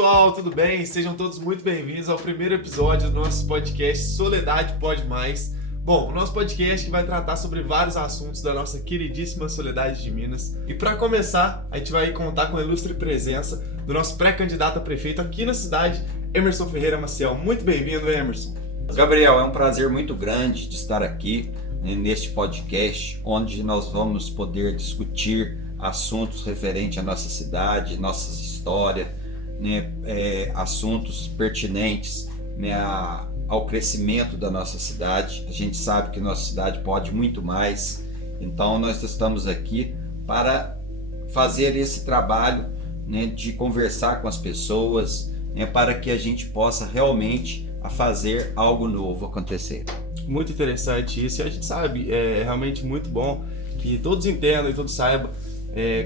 pessoal, tudo bem? Sejam todos muito bem-vindos ao primeiro episódio do nosso podcast Soledade Pode Mais. Bom, o nosso podcast que vai tratar sobre vários assuntos da nossa queridíssima Soledade de Minas. E para começar, a gente vai contar com a ilustre presença do nosso pré-candidato a prefeito aqui na cidade, Emerson Ferreira Maciel. Muito bem-vindo, Emerson. Gabriel, é um prazer muito grande de estar aqui neste podcast, onde nós vamos poder discutir assuntos referentes à nossa cidade, nossas histórias, assuntos pertinentes ao crescimento da nossa cidade. A gente sabe que nossa cidade pode muito mais, então nós estamos aqui para fazer esse trabalho de conversar com as pessoas, para que a gente possa realmente fazer algo novo acontecer. Muito interessante isso, e a gente sabe, é realmente muito bom que todos entendam e todos saibam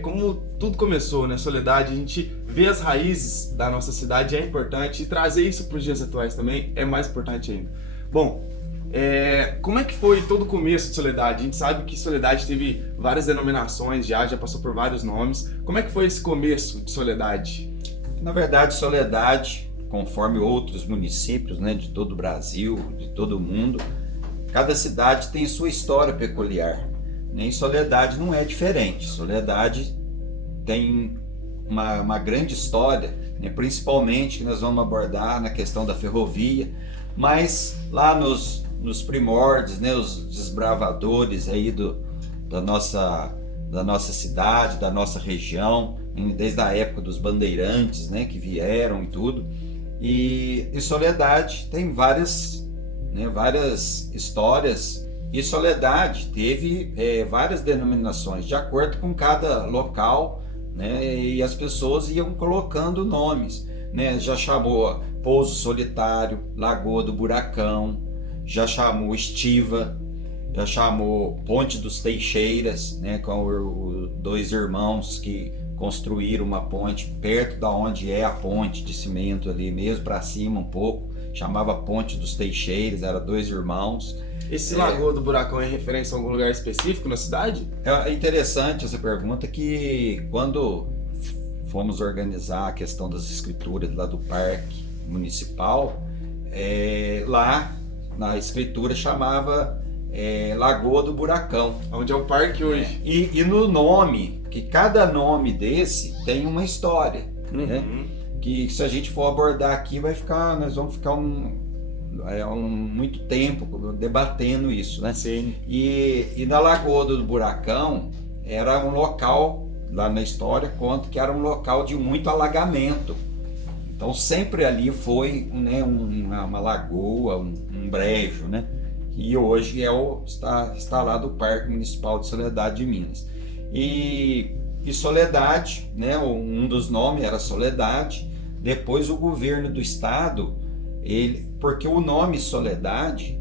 como tudo começou, né? Soledade, a gente vê as raízes da nossa cidade, é importante, e trazer isso para os dias atuais também é mais importante ainda. Bom, como é que foi todo o começo de Soledade? A gente sabe que Soledade teve várias denominações, já passou por vários nomes. Como é que foi esse começo de Soledade? Na verdade, Soledade, conforme outros municípios, de todo o Brasil, de todo o mundo, cada cidade tem sua história peculiar. Em Soledade não é diferente. Soledade tem uma grande história, principalmente que nós vamos abordar na questão da ferrovia, mas lá nos primórdios, os desbravadores aí da nossa cidade, da nossa região, desde a época dos bandeirantes, que vieram e tudo. E Soledade tem várias histórias. E Soledade teve várias denominações, de acordo com cada local, e as pessoas iam colocando nomes. Já chamou Pouso Solitário, Lagoa do Buracão, já chamou Estiva, já chamou Ponte dos Teixeiras, com os dois irmãos que construíram uma ponte perto da onde é a ponte de cimento ali mesmo, para cima um pouco, chamava Ponte dos Teixeiras, eram dois irmãos. Esse Lagoa do Buracão é referência a algum lugar específico na cidade? É interessante essa pergunta, que quando fomos organizar a questão das escrituras lá do Parque Municipal, lá na escritura chamava Lagoa do Buracão. Onde é o parque hoje. E no nome, que cada nome desse tem uma história, que se a gente for abordar aqui, nós vamos ficar muito tempo debatendo isso, Sim. E na Lagoa do Buracão era um local, lá na história conta que era um local de muito alagamento. Então sempre ali foi uma lagoa, um brejo, e hoje está instalado o Parque Municipal de Soledade de Minas. E Soledade, um dos nomes era Soledade. Depois o governo do estado, porque o nome Soledade,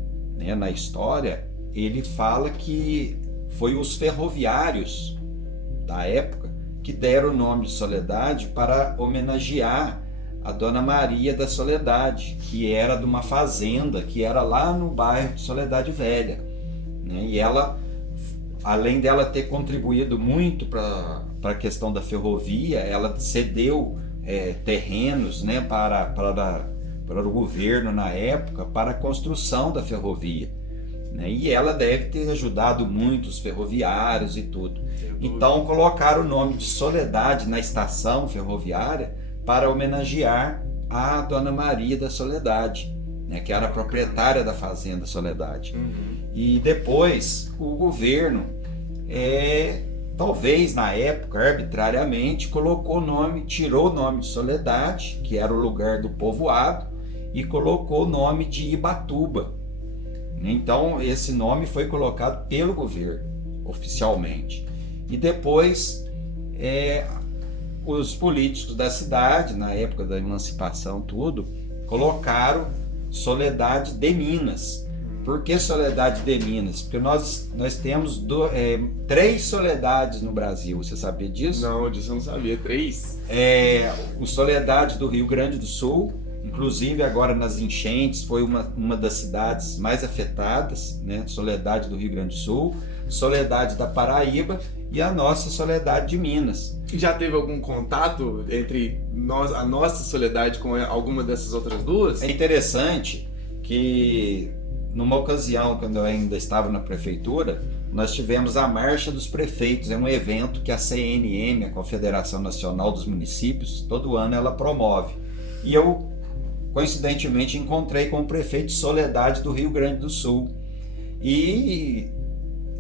na história, ele fala que foi os ferroviários da época que deram o nome de Soledade para homenagear a Dona Maria da Soledade, que era de uma fazenda que era lá no bairro de Soledade Velha. E ela, além dela ter contribuído muito para a questão da ferrovia, ela cedeu terrenos para o governo na época para a construção da ferrovia, e ela deve ter ajudado muito os ferroviários e tudo. Então colocaram o nome de Soledade na estação ferroviária para homenagear a Dona Maria da Soledade, que era a proprietária da fazenda Soledade. E depois o governo, talvez na época, arbitrariamente, tirou o nome de Soledade, que era o lugar do povoado, e colocou o nome de Ibatuba. Então esse nome foi colocado pelo governo, oficialmente. E depois os políticos da cidade, na época da emancipação tudo, colocaram Soledade de Minas. Por que Soledade de Minas? Porque nós temos 3 Soledades no Brasil, você sabia disso? Não, disso eu não sabia. 3? O Soledade do Rio Grande do Sul, inclusive agora nas enchentes foi uma das cidades mais afetadas, né? Soledade do Rio Grande do Sul, Soledade da Paraíba e a nossa Soledade de Minas. Já teve algum contato entre a nossa Soledade com alguma dessas outras duas? É interessante que numa ocasião, quando eu ainda estava na prefeitura, nós tivemos a Marcha dos Prefeitos. É um evento que a CNM, a Confederação Nacional dos Municípios, todo ano ela promove. E eu, coincidentemente, encontrei com o prefeito de Soledade do Rio Grande do Sul. E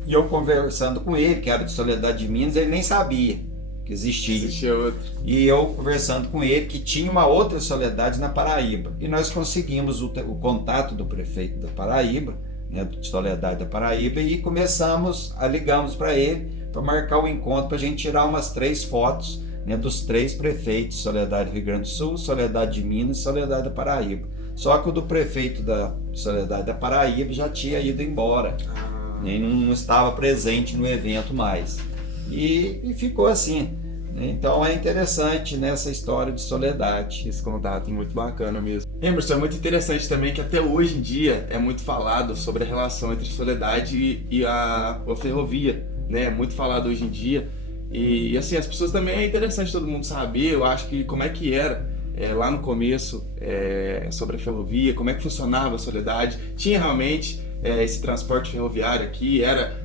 eu conversando com ele, que era de Soledade de Minas, ele nem sabia que existia outro. E eu conversando com ele, que tinha uma outra Soledade na Paraíba. E nós conseguimos o contato do prefeito da Paraíba, né, de Soledade da Paraíba, e ligamos para ele para marcar o encontro, para a gente tirar umas 3 fotos, né, dos 3 prefeitos, Soledade do Rio Grande do Sul, Soledade de Minas e Soledade da Paraíba. Só que o do prefeito da Soledade da Paraíba já tinha ido embora, né, não estava presente no evento mais. E ficou assim. Então é interessante nessa história de Soledade. Esse contato muito bacana mesmo. Emerson, é muito interessante também que até hoje em dia é muito falado sobre a relação entre Soledade e a ferrovia, né? É muito falado hoje em dia. E assim, as pessoas também é interessante todo mundo saber, eu acho que como é que era lá no começo sobre a ferrovia, como é que funcionava a Soledade. Tinha realmente esse transporte ferroviário aqui, era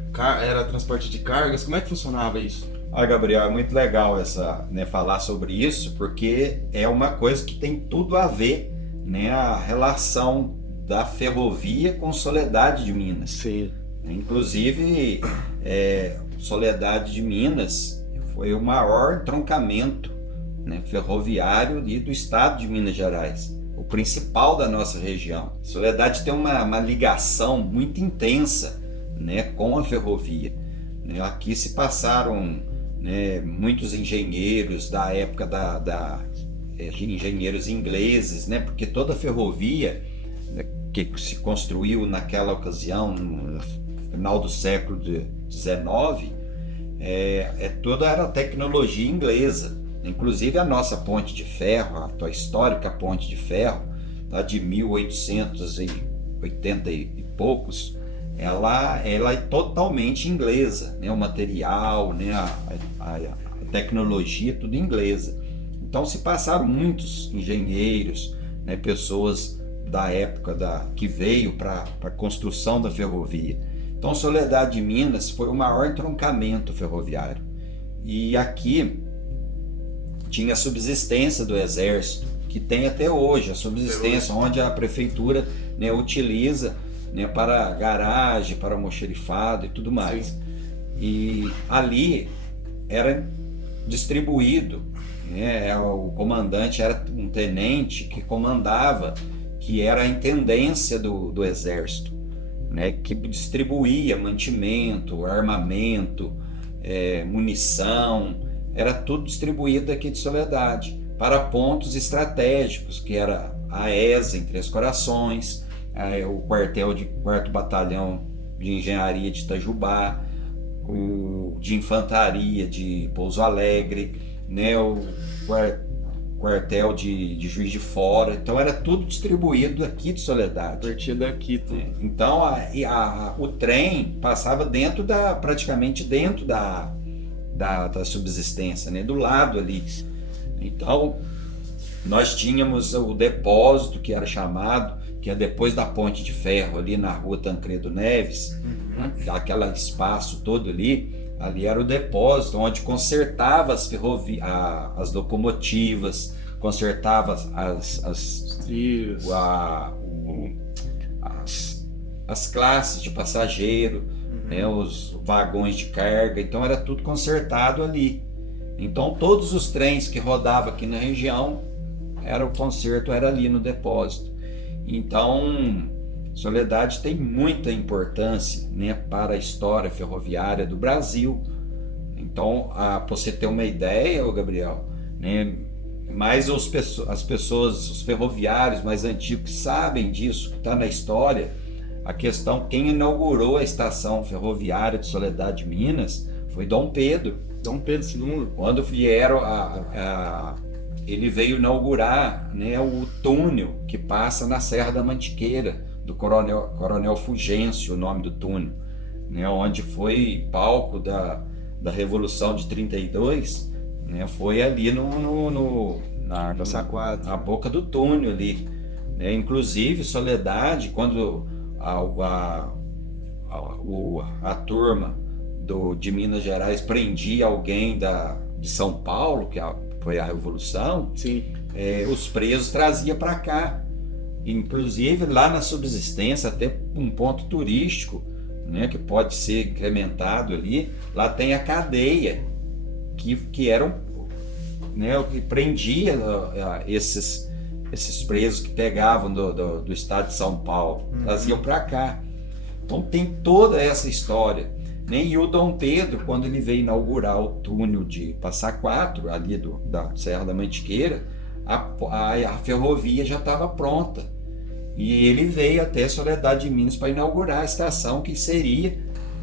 transporte de cargas, como é que funcionava isso? Gabriel, é muito legal falar sobre isso, porque é uma coisa que tem tudo a ver, né, a relação da ferrovia com Soledade de Minas. Sim. Inclusive, Soledade de Minas foi o maior entroncamento, né, ferroviário do estado de Minas Gerais, o principal da nossa região. Soledade tem uma ligação muito intensa, né, com a ferrovia. Aqui se passaram, né, muitos engenheiros da época engenheiros ingleses, né, porque toda a ferrovia, né, que se construiu naquela ocasião, no final do século XIX, toda era tecnologia inglesa. Inclusive a nossa ponte de ferro, a histórica ponte de ferro, lá de 1880 e poucos, ela é totalmente inglesa, né? O material, né? a tecnologia, tudo inglesa. Então se passaram muitos engenheiros, né? Pessoas da época que veio para a construção da ferrovia. Então Soledade de Minas foi o maior entroncamento ferroviário. E aqui tinha a subsistência do Exército, que tem até hoje a subsistência, onde a prefeitura, né, utiliza, né, para garagem, para almoxerifado e tudo mais. Sim. E ali era distribuído, né, o comandante era um tenente que comandava, que era a intendência do Exército, né, que distribuía mantimento, armamento, munição, era tudo distribuído aqui de Soledade para pontos estratégicos, que era a ESA em Três Corações, o quarto batalhão de engenharia de Itajubá, o de infantaria de Pouso Alegre, né, o quartel de Juiz de Fora. Então era tudo distribuído aqui de Soledade. A partir daqui tudo. Então o trem passava praticamente dentro da subsistência, né, do lado ali. Então nós tínhamos o depósito, que era chamado, que é depois da ponte de ferro, ali na rua Tancredo Neves, né, aquele espaço todo ali era o depósito onde consertava as locomotivas, consertava as classes de passageiro, né, os vagões de carga. Então era tudo consertado ali. Então todos os trens que rodavam aqui na região, o conserto era ali no depósito. Então Soledade tem muita importância, né, para a história ferroviária do Brasil. Então, para você ter uma ideia, Gabriel, né, mais as pessoas, os ferroviários mais antigos sabem disso, que está na história, a questão, quem inaugurou a estação ferroviária de Soledade de Minas foi Dom Pedro. Dom Pedro II. Quando vieram ele veio inaugurar, né, o túnel que passa na Serra da Mantiqueira, do Coronel Fulgêncio, o nome do túnel, né, onde foi palco da Revolução de 32, né, foi ali Na Passa Quatro. na boca do túnel ali, né? Inclusive Soledade, quando a turma de Minas Gerais prendia alguém de São Paulo, que foi a Revolução, Sim. os presos trazia para cá, inclusive lá na Subsistência, até um ponto turístico, né, que pode ser incrementado ali. Lá tem a cadeia que eram, né, que prendia esses presos que pegavam do estado de São Paulo, traziam para cá. Então tem toda essa história, né? E o Dom Pedro, quando ele veio inaugurar o túnel de Passa Quatro, ali da Serra da Mantiqueira, a ferrovia já estava pronta. E ele veio até Soledade de Minas para inaugurar a estação, que seria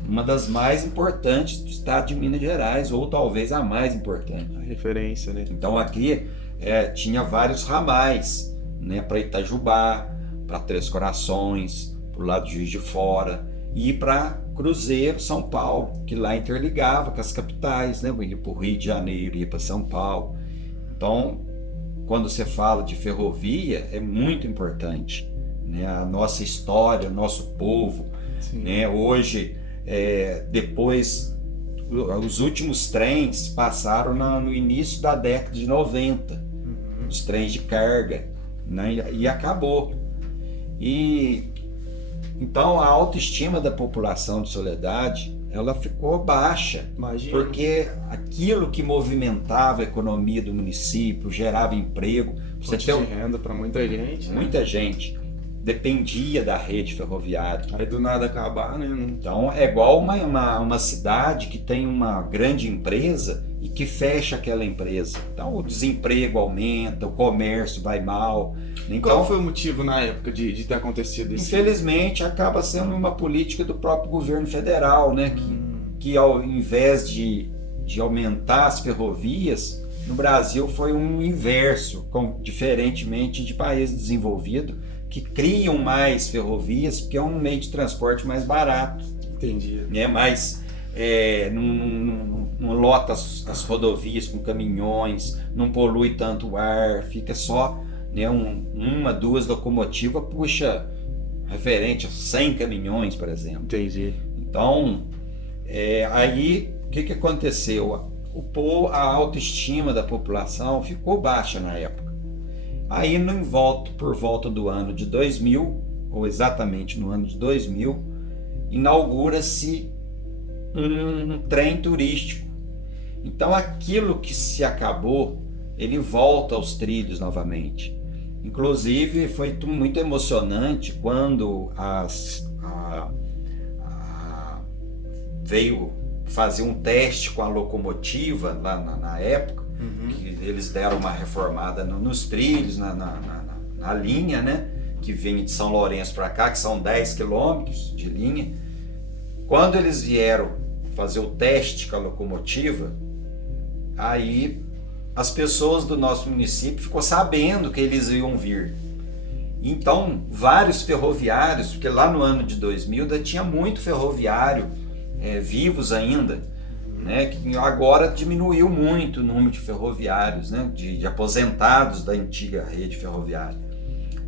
uma das mais importantes do estado de Minas Gerais, ou talvez a mais importante. A referência, né? Então aqui tinha vários ramais, né, para Itajubá, para Três Corações, para o lado de Juiz de Fora, e para Cruzeiro, São Paulo, que lá interligava com as capitais, né, ia para o Rio de Janeiro, ia para São Paulo. Então, quando você fala de ferrovia, é muito importante, né, a nossa história, o nosso povo, né, hoje, depois, os últimos trens passaram no início da década de 90, os trens de carga, né, e acabou. E então a autoestima da população de Soledade, ela ficou baixa. Imagina. Porque aquilo que movimentava a economia do município, gerava emprego, Fonte de renda para muita gente. Muita gente dependia da rede ferroviária. Aí do nada acabar, né? Então é igual uma cidade que tem uma grande empresa e que fecha aquela empresa. Então o desemprego aumenta, o comércio vai mal. Então, qual foi o motivo na época de ter acontecido isso? Infelizmente acaba sendo uma política do próprio governo federal, né? Que ao invés de aumentar as ferrovias, no Brasil foi um inverso, diferentemente de países desenvolvidos, que criam mais ferrovias, porque é um meio de transporte mais barato. Entendi. Né? Mas não lota as rodovias com caminhões, não polui tanto o ar, fica só, né, uma, duas locomotivas, puxa referente a 100 caminhões, por exemplo. Entendi. Então, aí o que aconteceu? A autoestima da população ficou baixa na época. Aí, por volta do ano de 2000, ou exatamente no ano de 2000, inaugura-se um trem turístico. Então, aquilo que se acabou, ele volta aos trilhos novamente. Inclusive, foi muito emocionante quando veio fazer um teste com a locomotiva lá na época, que eles deram uma reformada nos trilhos, na linha, né, que vem de São Lourenço para cá, que são 10 quilômetros de linha. Quando eles vieram fazer o teste com a locomotiva, aí as pessoas do nosso município ficou sabendo que eles iam vir. Então, vários ferroviários, porque lá no ano de 2000 ainda tinha muito ferroviário vivos ainda, né, que agora diminuiu muito o número de ferroviários, né, de aposentados da antiga rede ferroviária.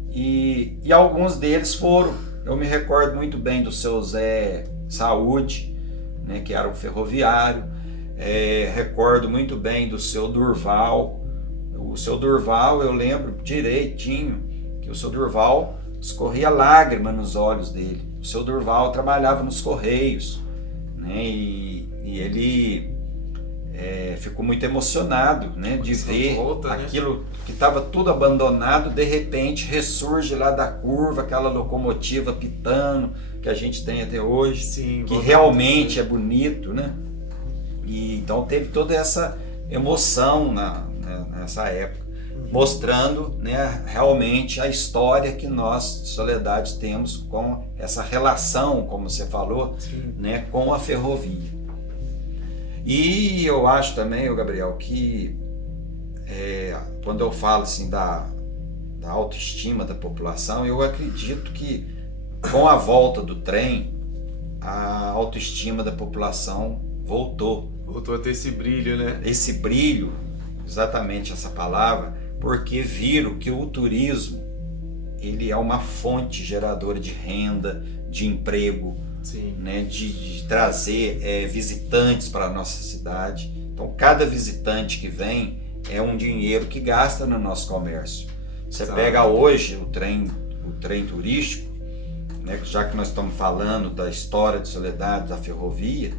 E alguns deles foram. Eu me recordo muito bem do seu Zé Saúde, né, que era um ferroviário. Recordo muito bem do seu Durval. O seu Durval, eu lembro direitinho que o seu Durval escorria lágrima nos olhos dele. O seu Durval trabalhava nos Correios, né, e ele ficou muito emocionado, né, de ver aquilo, né, que estava tudo abandonado, de repente ressurge lá da curva aquela locomotiva pitando que a gente tem até hoje. Sim, que realmente é bonito, né? E então teve toda essa emoção nessa época, mostrando, né, realmente a história que nós de Soledade temos com essa relação, como você falou, né, com a ferrovia. E eu acho também, Gabriel, que quando eu falo assim da autoestima da população, eu acredito que com a volta do trem, a autoestima da população voltou. Voltou a ter esse brilho, né? Esse brilho, exatamente essa palavra, porque viram que o turismo ele é uma fonte geradora de renda, de emprego, né, de trazer visitantes para a nossa cidade. Então, cada visitante que vem é um dinheiro que gasta no nosso comércio. Você pega hoje o trem turístico, né, já que nós estamos falando da história de Soledade, da ferrovia,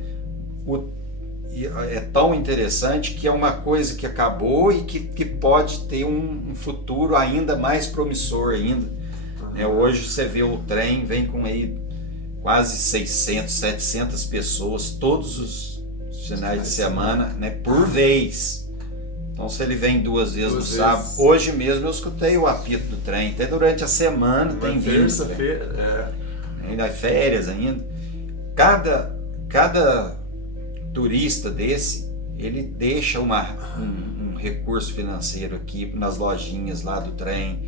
é tão interessante que é uma coisa que acabou e que pode ter um futuro ainda mais promissor ainda. Hoje você vê o trem, vem com aí quase 600, 700 pessoas todos os finais de semana, né, por vez. Então se ele vem 2 vezes no sábado, hoje mesmo eu escutei o apito do trem, até durante a semana tem vindo. Terça-feira, ainda é férias ainda. Cada turista desse, ele deixa um recurso financeiro aqui nas lojinhas lá do trem,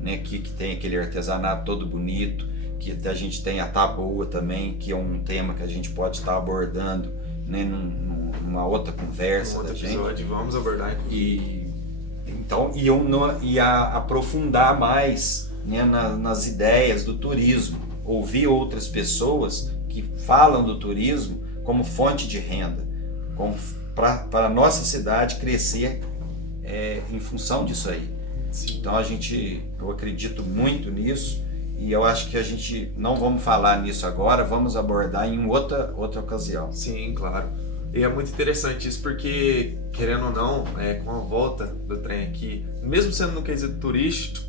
né, que tem aquele artesanato todo bonito, que a gente tem a taboa também, que é um tema que a gente pode estar abordando, né, numa outra conversa da gente. Episódio, vamos abordar e aprofundar mais, né, nas ideias do turismo, ouvir outras pessoas que falam do turismo como fonte de renda, para a nossa cidade crescer em função disso aí. Sim. Então eu acredito muito nisso e eu acho que a gente não vamos falar nisso agora, vamos abordar em outra ocasião. Sim, claro. E é muito interessante isso porque, querendo ou não, com a volta do trem aqui, mesmo sendo no quesito turístico,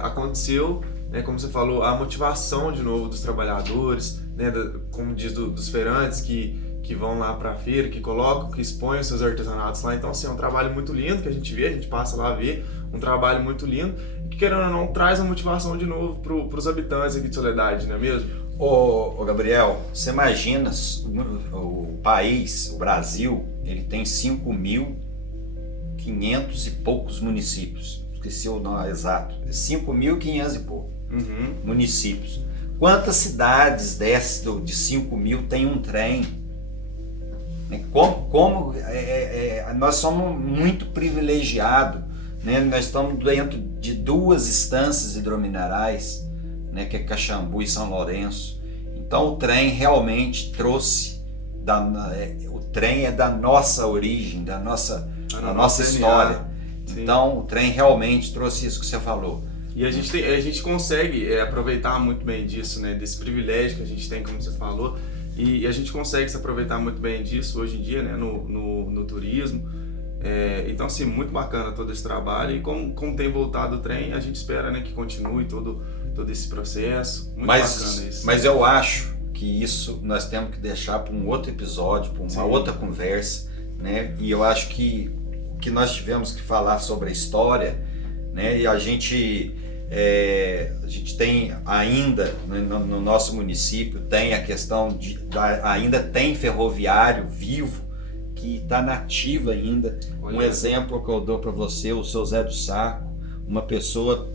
aconteceu, né, como você falou, a motivação de novo dos trabalhadores, né, como diz dos feirantes que vão lá para a feira, que colocam, que expõem os seus artesanatos lá. Então, assim, é um trabalho muito lindo que a gente passa lá a ver, um trabalho muito lindo, que, querendo ou não, traz a motivação de novo para os habitantes aqui de Soledade, não é mesmo? Ô Gabriel, você imagina o país, o Brasil, ele tem 5.500 e poucos municípios. Esqueci o nome exato. 5.500 e pouco municípios. Quantas cidades dessas de 5.000 tem um trem? Nós somos muito privilegiados, né? Nós estamos dentro de 2 estâncias hidrominerais, né? Que é Caxambu e São Lourenço. Então o trem realmente trouxe, o trem é da nossa origem, da nossa história. Sim. Então o trem realmente trouxe isso que você falou. E a gente consegue aproveitar muito bem disso, né? Desse privilégio que a gente tem, como você falou. E a gente consegue se aproveitar muito bem disso hoje em dia, né, no turismo. Então, assim, muito bacana todo esse trabalho. E como tem voltado o trem, a gente espera, né, que continue todo esse processo. Muito bacana isso. Mas eu acho que isso nós temos que deixar para um outro episódio, para uma outra conversa, né? E eu acho que nós tivemos que falar sobre a história, né? E a gente tem ainda no nosso município tem a questão ainda tem ferroviário vivo que está nativo ainda. Um exemplo que eu dou para você, o seu Zé do Saco, uma pessoa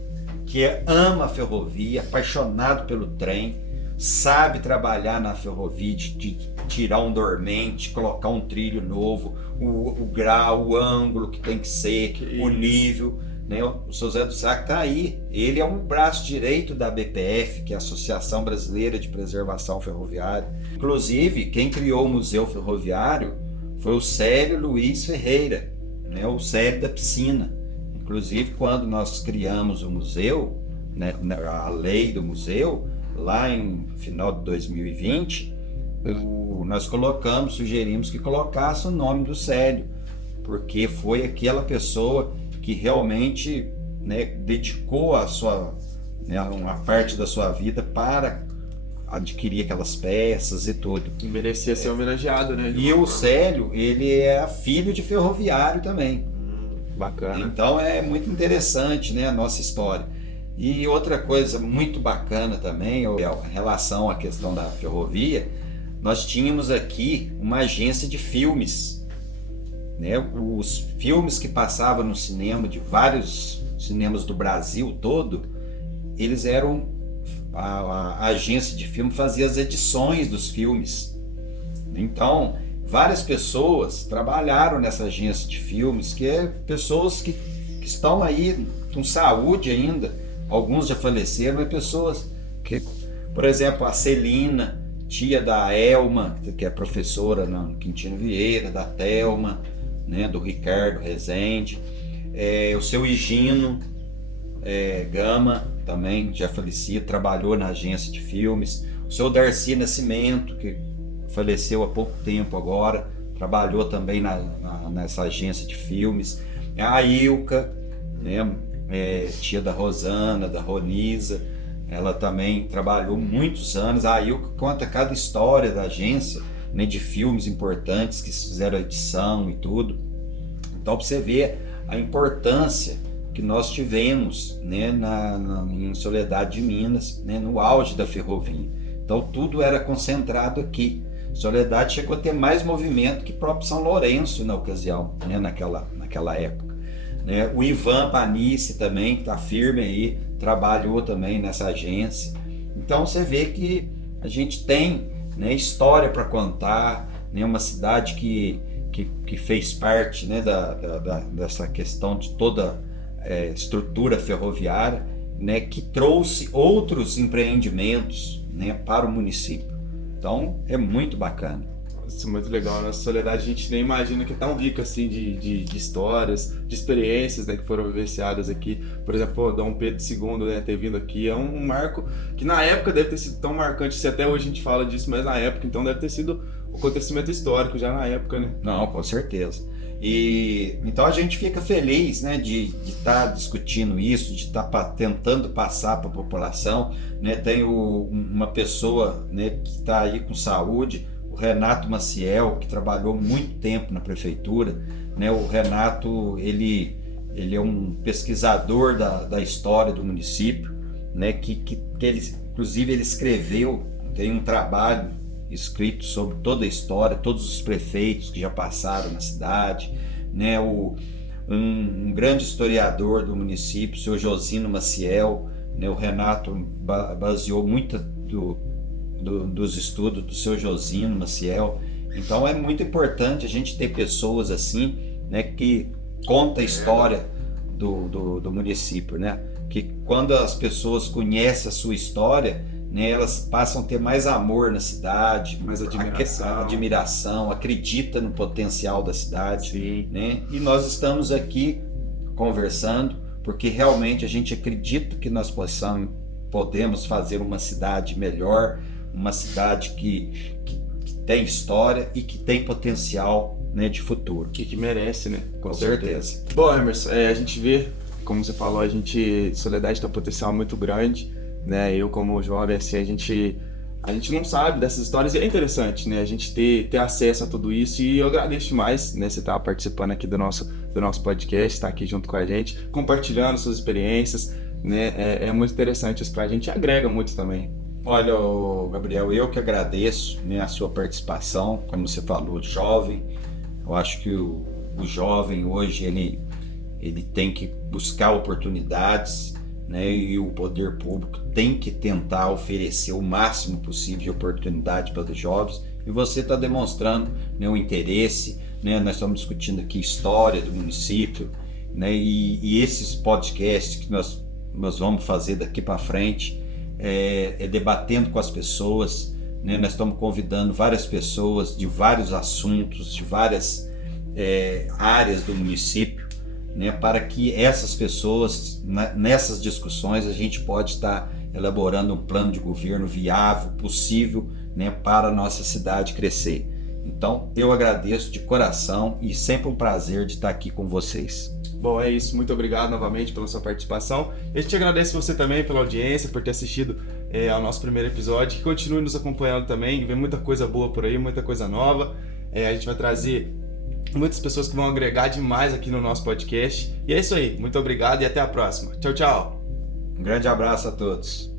que ama a ferrovia, apaixonado pelo trem, sabe trabalhar na ferrovia, de tirar um dormente, colocar um trilho novo, o grau, o ângulo que tem que ser, o nível. O seu Zé do Saco está aí, ele é um braço direito da ABPF, que é a Associação Brasileira de Preservação Ferroviária. Inclusive, quem criou o Museu Ferroviário foi o Célio Luiz Ferreira, né, o Célio da Piscina. Inclusive, quando nós criamos o museu, né, a lei do museu, lá em final de 2020, nós sugerimos que colocasse o nome do Célio, porque foi aquela pessoa que realmente, né, dedicou uma parte da sua vida para adquirir aquelas peças e tudo. E merecia ser homenageado, né? E o Célio, ele é filho de ferroviário também. Bacana. Então é muito interessante, né, a nossa história. E outra coisa muito bacana também, em relação à questão da ferrovia, nós tínhamos aqui uma agência de filmes, né? Os filmes que passavam no cinema, de vários cinemas do Brasil todo, eles eram... A agência de filme fazia as edições dos filmes. Então, várias pessoas trabalharam nessa agência de filmes, que é pessoas que estão aí com saúde ainda. Alguns já faleceram, mas pessoas que, por exemplo, a Celina, tia da Elma, que é professora no Quintino Vieira, da Thelma, né, do Ricardo Rezende, o seu Higino Gama, também já falecido, trabalhou na agência de filmes. O seu Darcy Nascimento, que faleceu há pouco tempo agora, trabalhou também nessa agência de filmes. A Ilka, né, tia da Rosana, da Ronisa, ela também trabalhou muitos anos. A Ilka conta cada história da agência, né, de filmes importantes que fizeram a edição e tudo. Então, para você ver a importância que nós tivemos, né, em Soledade de Minas, né, no auge da ferrovia. Então tudo era concentrado aqui. Soledade chegou a ter mais movimento que próprio São Lourenço na ocasião, né, naquela época. Né? O Ivan Panice também, que está firme aí, trabalhou também nessa agência. Então você vê que a gente tem, né, história para contar, né, uma cidade que fez parte, né, dessa questão de toda estrutura ferroviária, né, que trouxe outros empreendimentos, né, para o município. Então é muito bacana. Isso é muito legal. Na Soledade a gente nem imagina que é tão rico assim de histórias, de experiências, né, que foram vivenciadas aqui. Por exemplo, Dom Pedro II, né, ter vindo aqui é um marco que na época deve ter sido tão marcante, se até hoje a gente fala disso, mas na época então deve ter sido um acontecimento histórico já na época, né? Não, com certeza. E então a gente fica feliz, né, de estar discutindo isso, de estar tentando passar para a população, né? Tem uma pessoa, né, que está aí com saúde, o Renato Maciel, que trabalhou muito tempo na prefeitura, né? O Renato, ele é um pesquisador da história do município, né? Que ele, inclusive ele escreveu, tem um trabalho escrito sobre toda a história, todos os prefeitos que já passaram na cidade, né? Um grande historiador do município, o senhor Josino Maciel, né? O Renato baseou muito dos estudos do senhor Josino Maciel. Então é muito importante a gente ter pessoas assim, né, que conta a história do município, né? Que quando as pessoas conhecem a sua história, né, elas passam a ter mais amor na cidade, mais admiração, acredita no potencial da cidade. Sim. Né? E nós estamos aqui conversando porque realmente a gente acredita que nós podemos fazer uma cidade melhor, uma cidade que tem história e que tem potencial, né, de futuro. Que merece, né? Com certeza. Bom, Emerson, a gente vê, como você falou, Soledade tem um potencial muito grande, né? Eu, como jovem, assim, a gente não sabe dessas histórias e é interessante, né? A gente ter acesso a tudo isso, e eu agradeço demais, né, você estar participando aqui do nosso podcast, estar aqui junto com a gente, compartilhando suas experiências, né? É muito interessante isso pra gente e agrega muito também. Olha, Gabriel, eu que agradeço, né, a sua participação, como você falou, jovem. Eu acho que o jovem hoje ele tem que buscar oportunidades, né, e o poder público tem que tentar oferecer o máximo possível de oportunidade para os jovens, e você está demonstrando, né, o interesse, né? Nós estamos discutindo aqui história do município, né, e esses podcasts que nós vamos fazer daqui para frente, debatendo com as pessoas, né? Nós estamos convidando várias pessoas de vários assuntos, de várias áreas do município, né, para que essas pessoas, nessas discussões, a gente pode estar elaborando um plano de governo viável, possível, né, para a nossa cidade crescer. Então, eu agradeço de coração e sempre um prazer de estar aqui com vocês. Bom, é isso. Muito obrigado novamente pela sua participação. A gente agradece você também pela audiência, por ter assistido ao nosso primeiro episódio. Que continue nos acompanhando também, vem muita coisa boa por aí, muita coisa nova. A gente vai trazer muitas pessoas que vão agregar demais aqui no nosso podcast. E é isso aí. Muito obrigado e até a próxima. Tchau, tchau. Um grande abraço a todos.